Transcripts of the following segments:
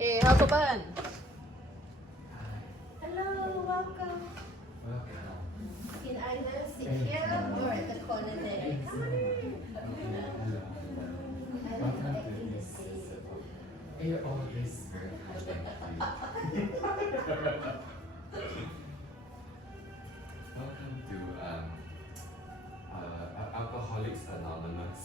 Okay, how's open? Hello, welcome. You can either sit here or at the corner there. Come on in. I like expecting to see it. Oh, this Welcome to Alcoholics Anonymous.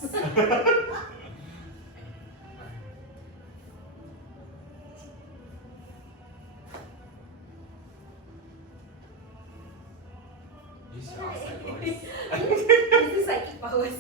Use your outside voice. This is psychic powers.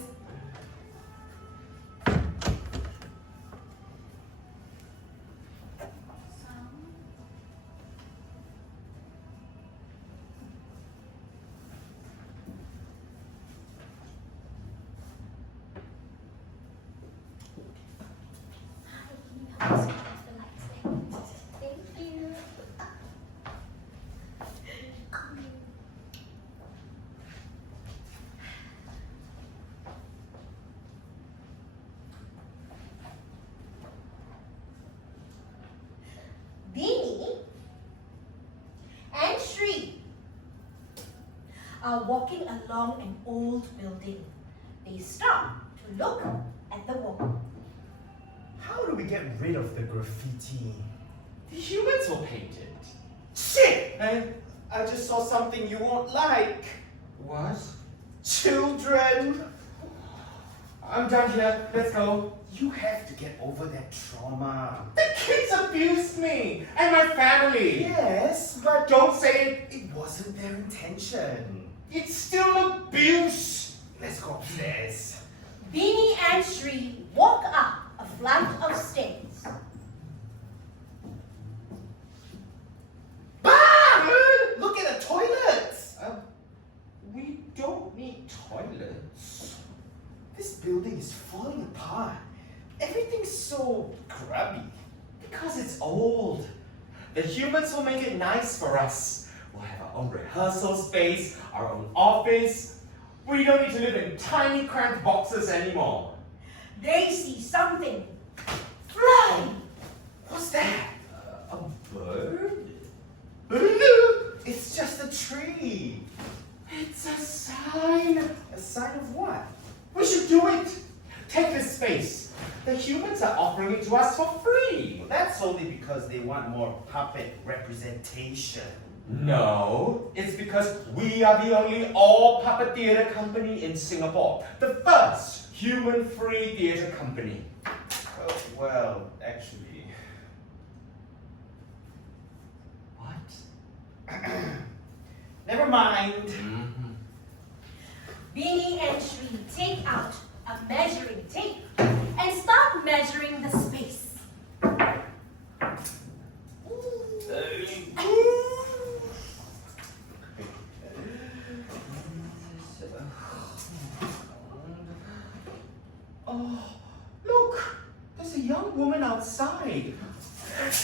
Beanie and Shri are walking along an old building. They stop to look at the wall. How do we get rid of the graffiti? The humans will paint it. Shit! I just saw something you won't like. What? Children! I'm done here. Let's go. You have to get over that trauma. The kids abused me and my family. Yes, but Don't say it. it wasn't their intention. It's still abuse. Let's go upstairs. Beanie and Shri walk up a flight of stairs. Ah! Look at the toilets! We don't need toilets. This building is falling apart. Everything's so grubby. Because it's old. The humans will make it nice for us. We'll have our own rehearsal space, our own office. We don't need to live in tiny cramped boxes anymore. They see something fly. What's that? A bird? It's just a tree. It's a sign. A sign of what? We should do it. Take this space. The humans are offering it to us for free. Well, that's only because they want more puppet representation. No, it's because we are the only all-puppet theatre company in Singapore. The first human-free theatre company. Oh, well, actually. What? Never mind. Beanie and Shri take out a measuring tape and start measuring the space. Oh, look! There's a young woman outside.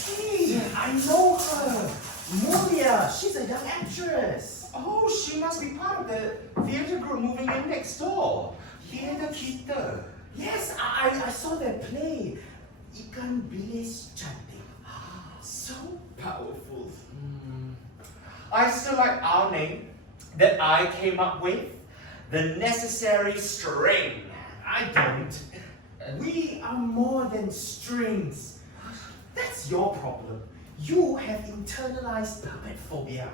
Hey, I know her. Mulia, she's a young actress. Oh, she must be part of the theatre group moving in next door. Theatre Kita. Yes, I saw that play. Ikan Bilis Cantik. So powerful. I still like our name that I came up with. The Necessary String. I don't. We are more than strings. That's your problem. You have internalized puppet phobia.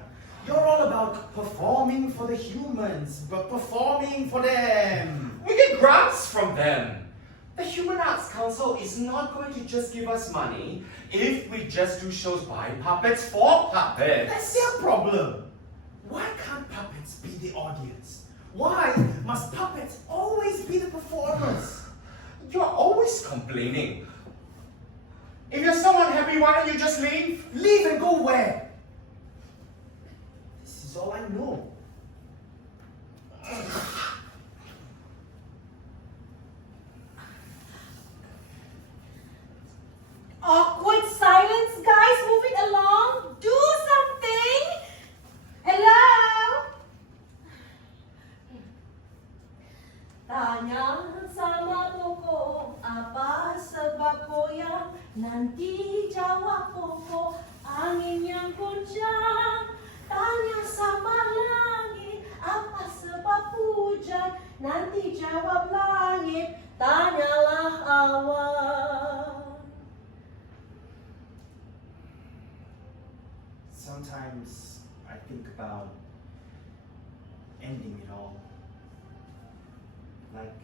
You're all about performing for the humans, but performing for them. We get grants from them. The Human Arts Council is not going to just give us money if we just do shows by puppets for puppets. That's their problem. Why can't puppets be the audience? Why must puppets always be the performers? You're always complaining. If you're so unhappy, why don't you just leave? Leave and go where? This is all I know. Awkward silence, guys. Move it along. Do something. Hello. Tanya sama toko apa sebab koyak nanti jawab nanti jawab langit, tanyalah awan. Sometimes I think about ending it all. Like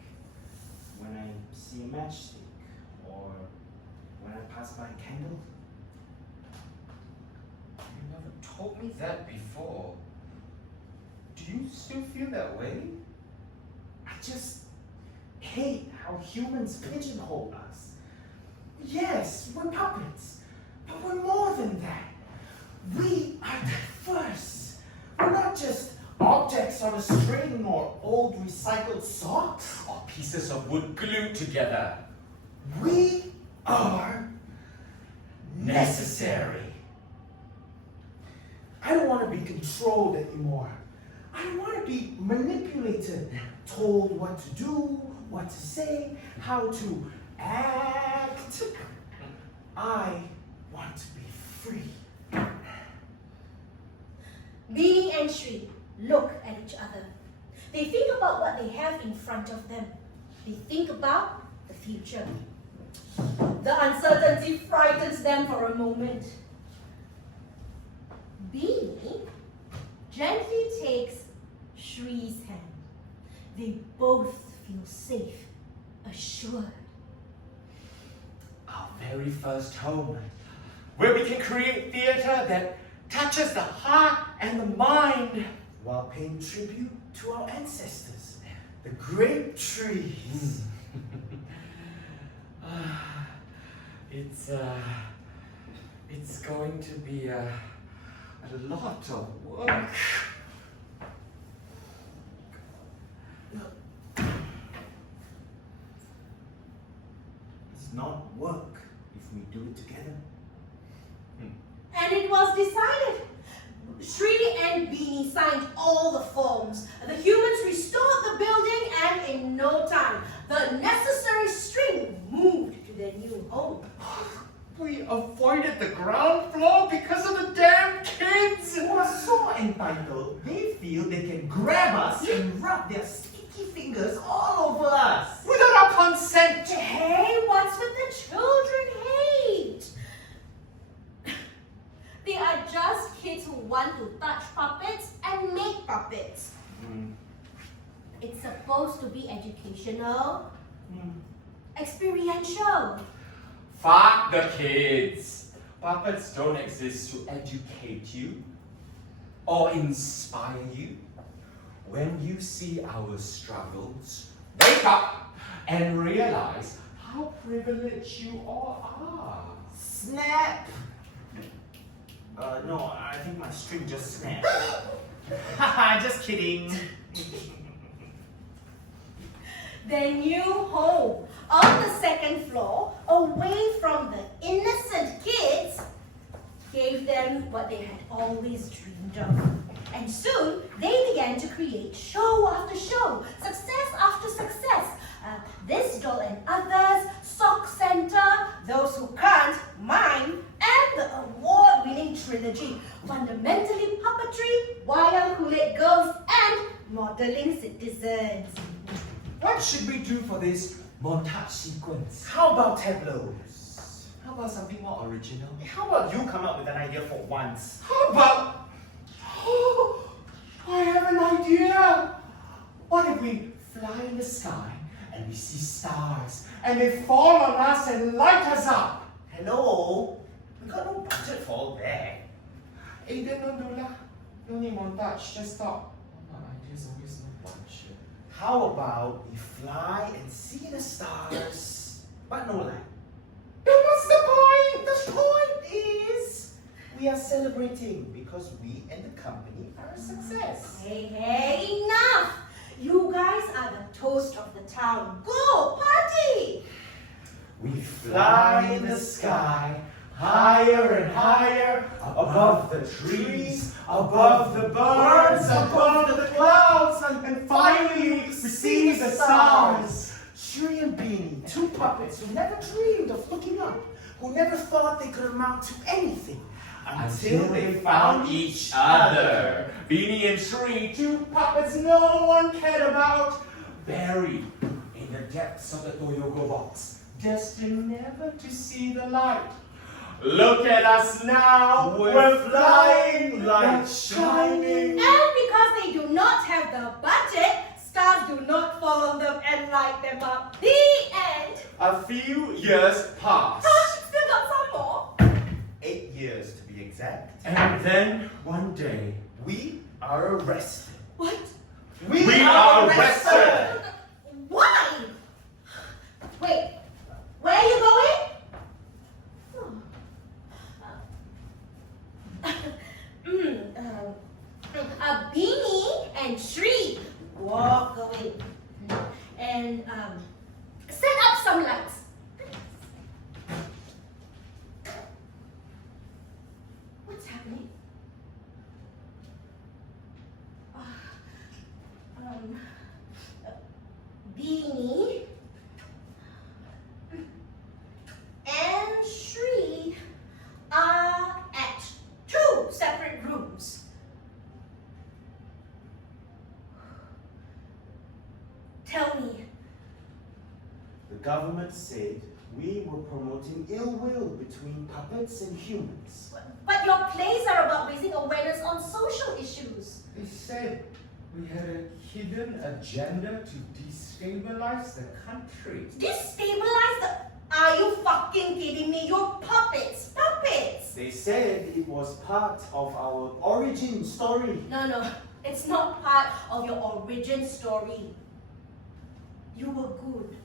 when I see a matchstick or when I pass by a candle. You never told me that before. Do you still feel that way? I just hate how humans pigeonhole us. Yes, we're puppets, but we're more than that. We are diverse. We're not just objects on a string or old recycled socks. Or pieces of wood glued together. We are necessary. I don't want to be controlled anymore. I don't want to be manipulated, told what to do, what to say, how to act. I want to be free. Beanie and Shri look at each other. They think about what they have in front of them. They think about the future. The uncertainty frightens them for a moment. Beanie gently takes Shri's hand. They both feel safe, assured. Our very first home, where we can create theatre that touches the heart and the mind. While paying tribute to our ancestors, the great trees. It's going to be a lot of work. It's not work if we do it together. And it was decided. Shri and Beanie signed all the forms. The humans restored the building, and in no time, the necessary string moved to their new home. We avoided the ground floor because of the damn kids. Who are so entitled, they feel they can grab us and rub their sticky fingers all over us. Without our consent. Hey, what's with the children hate? They are just kids who want to touch puppets and make puppets. It's supposed to be educational, experiential. Fuck the kids. Puppets don't exist to educate you or inspire you. When you see our struggles, wake up and realize how privileged you all are. Snap! No, I think my string just snapped. Haha, just kidding. Their new home on the second floor, away from the innocent kids, gave them what they had always dreamed of. And soon, they began to create show after show, success after success. This Doll and Others, Sock Center, Those Who Can't, Mine, and the award-winning trilogy, Fundamentally Puppetry, Wayang Kulit Girls, and Modeling Citizens. What should we do for this montage sequence? How about tableaus? How about something more original? How about you come up with an idea for once? How about... Oh, I have an idea! What if we fly in the sky and we see stars and they fall on us and light us up? Hello? We got no budget for all that. Eh, then don't do lah. No need montage, just stop. Oh, my ideas always no budget. How about we fly and see the stars, but no light? Then what's the point? The point is, we are celebrating because we and the company are a success. Hey, enough! You guys are the toast of the town. Go, party! We fly in the sky, higher and higher, above the trees, above the birds, above the clouds, and finally we see the stars. Shri and Beanie, two puppets who never dreamed of looking up, who never thought they could amount to anything Until they found each other. Beanie and Shri, two puppets no one cared about, buried in the depths of the Toyogo box, destined never to see the light. Look at us now, we're flying like shining. And because they do not have the budget, stars do not fall on them and light them up. The end. A few years pass. Still got some more. 8 years to be exact. And then one day, We are arrested. What? we are arrested. Why? Wait, where are you going? Beanie and Shri walk away and set up some lights. What's happening? Beanie and Shri are at 2 separate rooms. Tell me, The government said we were promoting ill will between puppets and humans. but your plays are about raising awareness on social issues. They said we had a hidden agenda to destabilize the country. Destabilize the... Are you fucking kidding me? You're puppets. Puppets. They said it was part of our origin story. No. It's not part of your origin story. You were good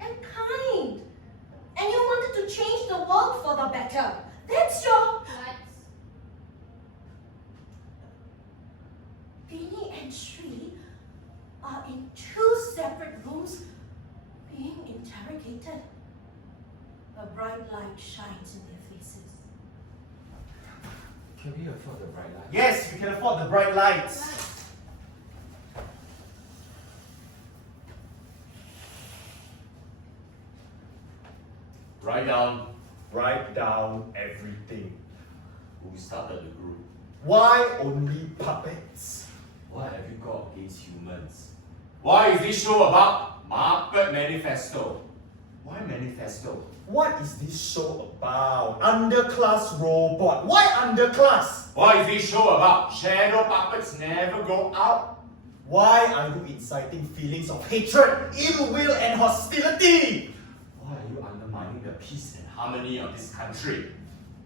and kind. And you wanted to change the world for the better. That's your... Beanie and Shri are in 2 separate rooms being interrogated. A bright light shines in their faces. Can we afford the bright light? Yes, we can afford the bright lights. Write down everything. Who started the group? Why only puppets? What have you got against humans? Why is this show about Market Manifesto? Why manifesto? What is this show about? Underclass robot. Why underclass? Why is this show about shadow puppets never go out? Why are you inciting feelings of hatred, ill will, and hostility? Why are you undermining the peace and harmony of this country?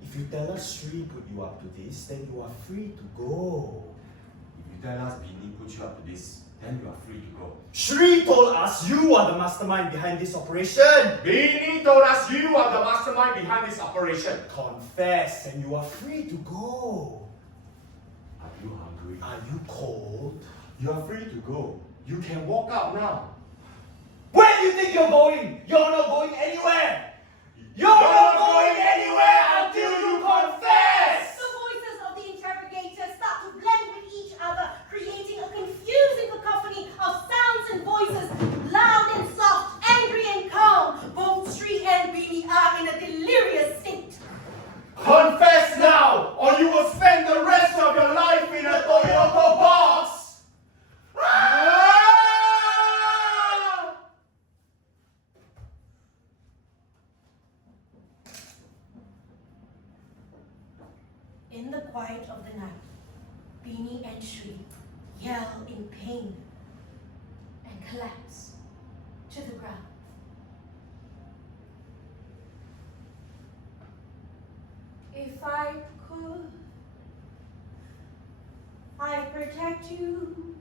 If you tell us Sri put you up to this, then you are free to go. If you tell us Beanie put you up to this, then you are free to go. Sri told us you are the mastermind behind this operation. Beanie told us you are the mastermind behind this operation. Confess and you are free to go. Are you hungry? Are you cold? You are free to go. You can walk out now. Where do you think you're going? You're not going anywhere. You're not going anywhere until you confess. The voices of the interrogators start to blend with each other, creating a confusing cacophony of sounds and voices, loud and soft, angry and calm. Both Sri and Beanie are in a delirious state. Confess now, or you will spend the rest of your life in a Toyota box! In the quiet of the night, Beanie and Shri yell in pain and collapse to the ground. If I could, I'd protect you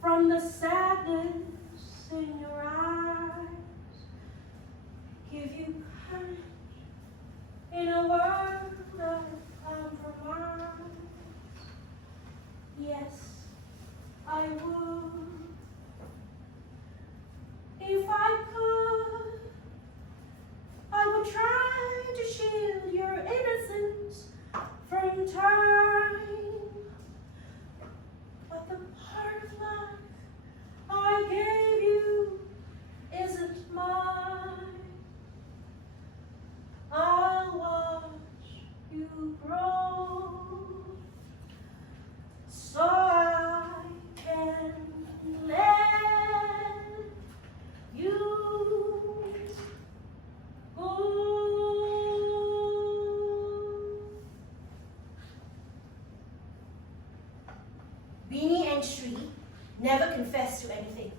from the sadness in your eyes, give you courage in a world of compromise. Yes, I would. If I could, I would try to shield your innocence from time. But the part of life I gave you isn't mine. I'll watch you grow so I can confess to anything.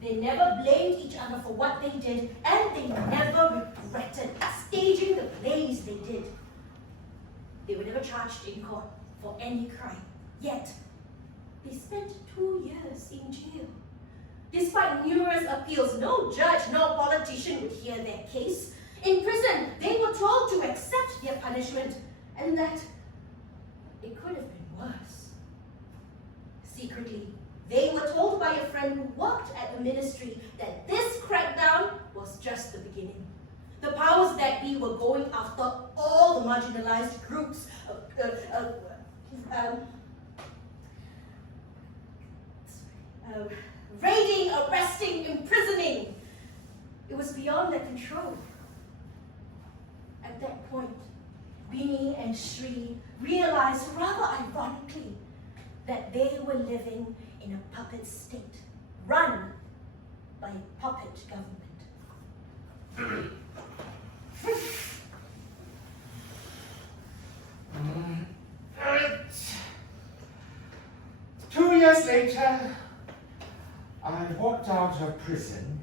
They never blamed each other for what they did, and they never regretted staging the plays they did. They were never charged in court for any crime. Yet, they spent 2 years in jail. Despite numerous appeals, no judge, no politician would hear their case. In prison, they were told to accept their punishment, and that it could have been worse. Secretly, they were told by a friend who worked at the ministry that this crackdown was just the beginning. The powers that be were going after all the marginalized groups, raiding, arresting, imprisoning. It was beyond their control. At that point, Beanie and Shri realized, rather ironically, that they were living in a puppet state, run by a puppet government. 2 years later, I walked out of prison.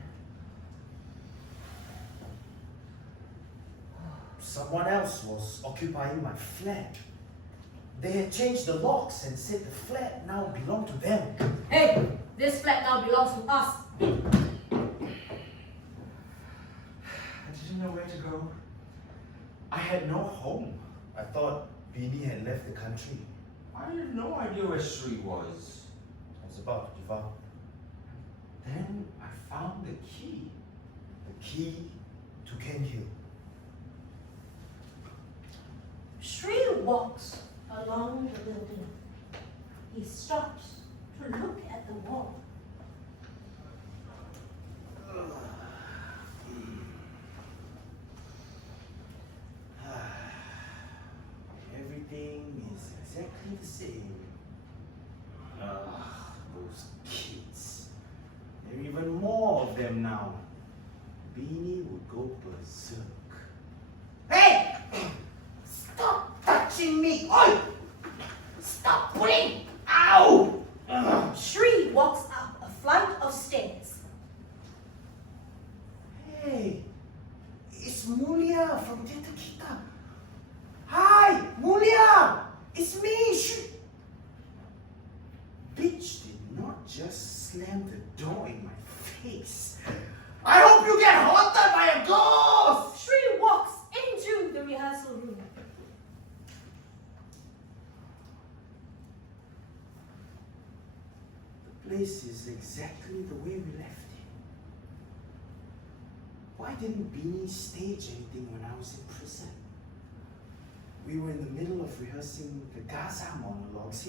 Someone else was occupying my flat. They had changed the locks and said the flat now belonged to them. Hey, this flat now belongs to us. I didn't know where to go. I had no home. I thought Beanie had left the country. I had no idea where Shri was. I was about to give up. Then I found the key. The key to Ken Hill. Shri walks along the building. He stops to look at the wall. Everything is exactly the same. Those kids. There are even more of them now. Beanie would go berserk. Hey! Stop touching me! Oi! Stop pulling! Ow! Shri walks up a flight of stairs. Hey! It's Mulia from Teta Kita. Hi! Mulia! It's me! Bitch did not just slam the door in my face. I hope you get haunted by a ghost! Shri walks into the rehearsal room. The place is exactly the way we left it. Why didn't Beanie stage anything when I was in prison? We were in the middle of rehearsing the Gaza monologues.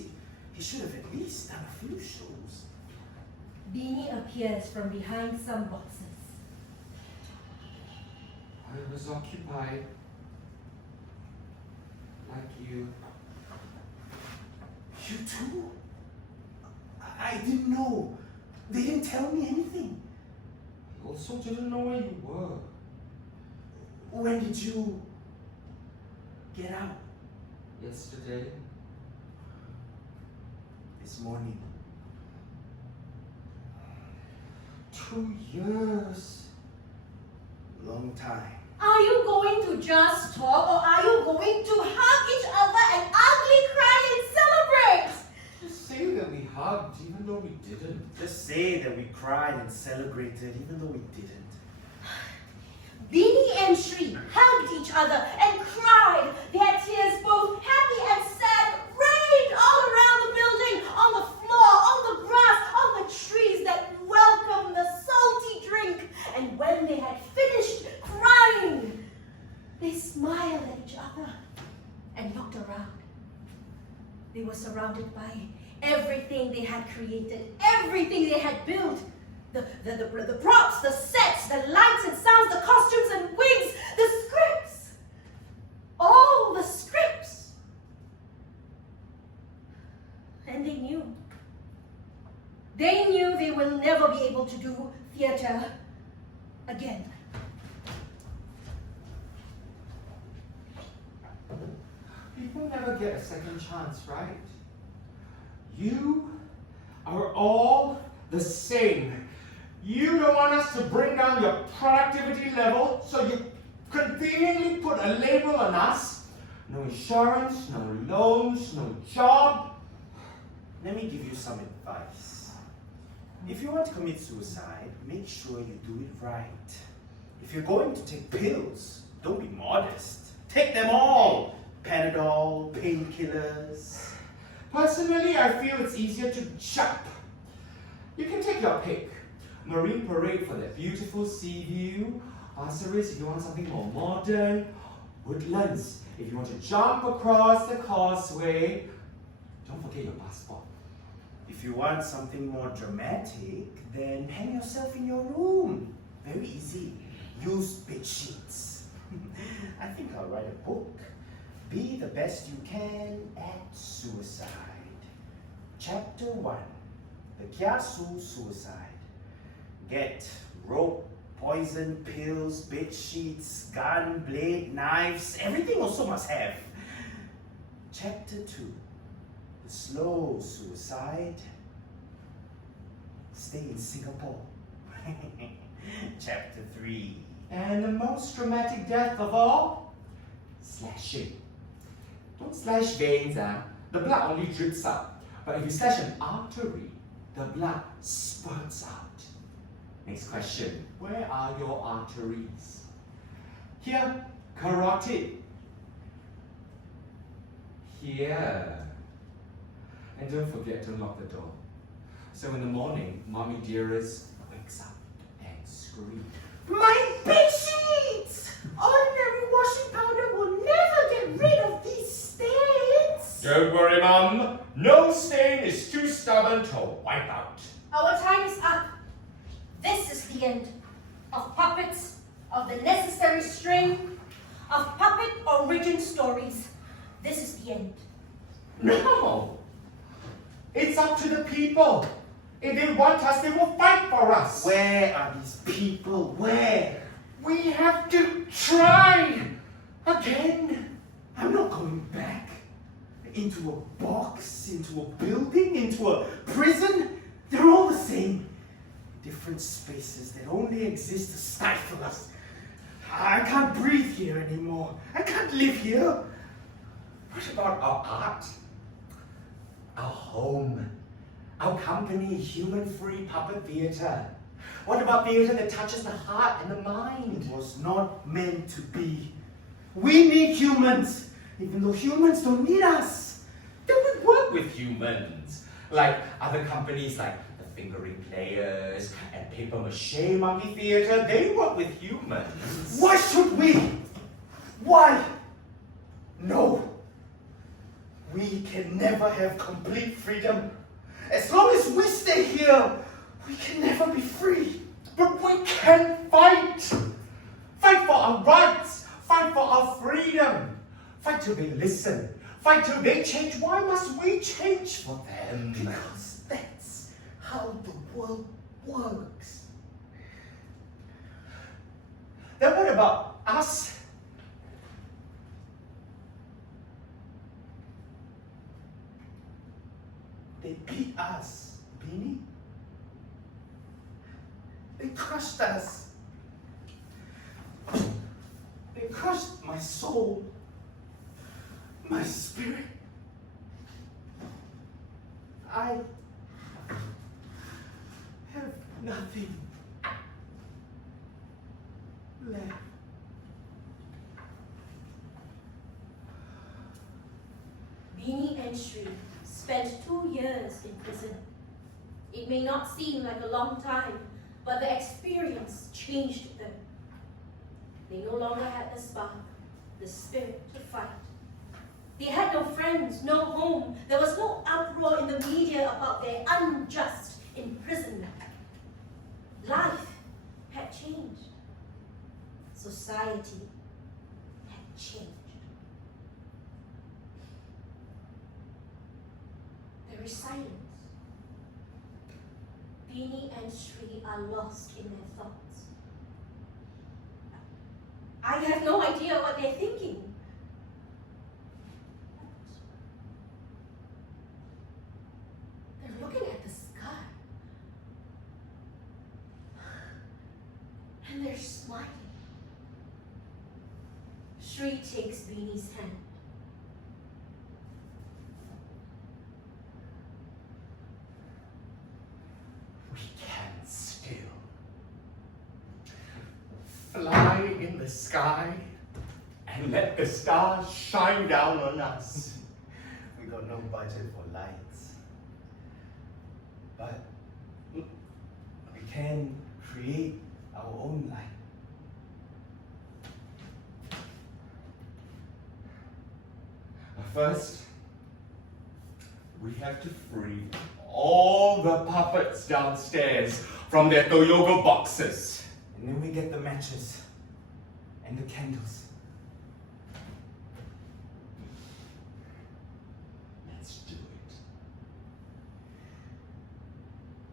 He should have at least done a few shows. Beanie appears from behind some boxes. I was occupied like you. You too? I didn't know. They didn't tell me anything. I also didn't know where you were. When did you get out? Yesterday. This morning. 2 years. Long time. Are you going to just talk, or are you going to hug each other and ugly cry and celebrate? Just say that we hugged even though we didn't. Just say that we cried and celebrated even though we didn't. Beanie and Shri hugged each other and cried. Their tears, both happy and sad, rained all around the building, on the floor, on the grass, on the trees that welcomed the salty drink. And when they had finished crying, they smiled at each other and looked around. They were surrounded by everything they had created, everything they had built. The props, the sets, the lights and sounds, the costumes and wigs, the scripts. All the scripts. And they knew. They knew they will never be able to do theater again. People never get a second chance, right? You are all The same. You don't want us to bring down your productivity level, so you conveniently put a label on us. No insurance, no loans, no job. Let me give you some advice. If you want to commit suicide, make sure you do it right. If you're going to take pills, don't be modest. Take them all. Panadol, painkillers. Personally, I feel it's easier to jump. You can take your pick. Marine Parade for that beautiful sea view. Pasir Ris if you want something more modern. Woodlands if you want to jump across the causeway. Don't forget your passport. If you want something more dramatic, then hang yourself in your room. Very easy. Use bed sheets. I think I'll write a book. Be the best you can at suicide. Chapter 1. The Kiasu Suicide. Get rope, poison, pills, bed sheets, gun, blade, knives, everything also must have. Chapter 2. The slow suicide. Stay in Singapore. Chapter 3. And the most dramatic death of all? Slashing. Don't slash veins, the blood only drips out. But if you slash an artery, the blood spurts out. Next question, where are your arteries? Here, carotid. Here. And don't forget to lock the door. So in the morning, Mommy Dearest wakes up and screams. My bed sheets! Ordinary washing powder will never get rid of these stains! Don't worry, Mum. No stain is too stubborn to wipe out. Our time is up. This is the end of puppets, of the necessary string, of puppet origin stories. This is the end. No! It's up to the people. If they want us, they will fight for us. Where are these people? Where? We have to try again. I'm not going back. Into a box, into a building, into a prison. They're all the same. Different spaces that only exist to stifle us. I can't breathe here anymore. I can't live here. What about our art? Our home? Our company, Human-Free Puppet Theatre? What about theatre that touches the heart and the mind? It was not meant to be. We need humans, even though humans don't need us. Then we work with humans. Like other companies like the Fingering Players and Paper Mache Monkey Theatre, they work with humans. Why should we? Why? No. We can never have complete freedom. As long as we stay here, we can never be free. But we can fight! Fight for our rights! Fight for our freedom! Fight till they listen! Fight till they change! Why must we change for them? Because that's how the world works. Then what about us? They beat us, Beanie. They crushed us. They crushed my soul, my spirit. I have nothing left. Beanie and Shri spent 2 years in prison. It may not seem like a long time, but the experience changed them. They no longer had the spark, the spirit to fight. They had no friends, no home. There was no uproar in the media about their unjust imprisonment. Life had changed. Society had changed. There is silence. Beanie and Shri are lost in their thoughts. I have no idea what they're thinking. They're looking at the sky. they're smiling. Shri takes Beanie's hand. We can still fly in the sky and let the stars shine down on us. We got no budget for lights. But we can create our own light. First, we have to free all the puppets downstairs from their Toyogo boxes. And then we get the matches and the candles. Let's do it.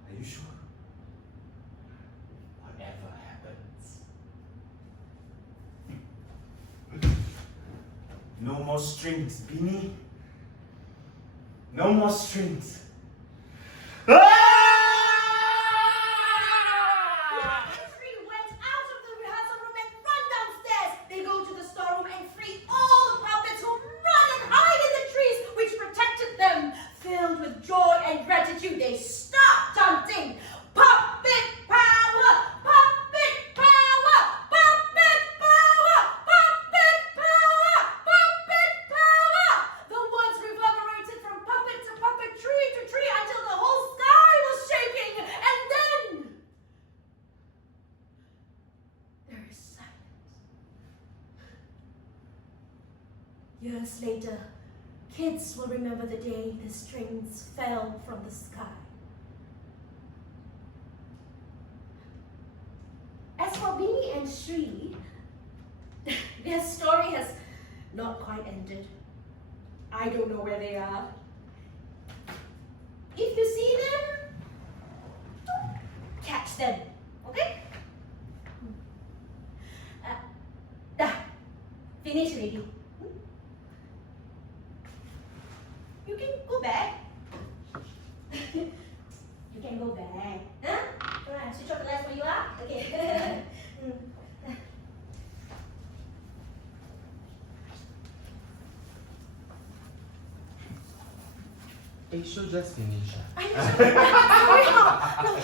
Are you sure? Whatever happens. No more strings, Beanie. No more strings. Shri went out of the rehearsal room and run downstairs. They go to the storeroom and free all the puppets who run and hide in the trees which protected them. Filled with joy and gratitude, they start chanting, "Puppet power! Puppet power! Puppet power! Puppet power! Puppet power!" The words reverberated from puppet to puppet, tree to tree, until the whole sky was shaking. And then there is silence. Years later, kids will remember the day the strings fell from the sky. As for Beanie and Shri, their story has not quite ended. I don't know where they are. If you see them, catch them, okay? Finish already. You can go back. You can go back. Huh? Alright, switch off the lights for you, okay? It should just finish. Sorry, no,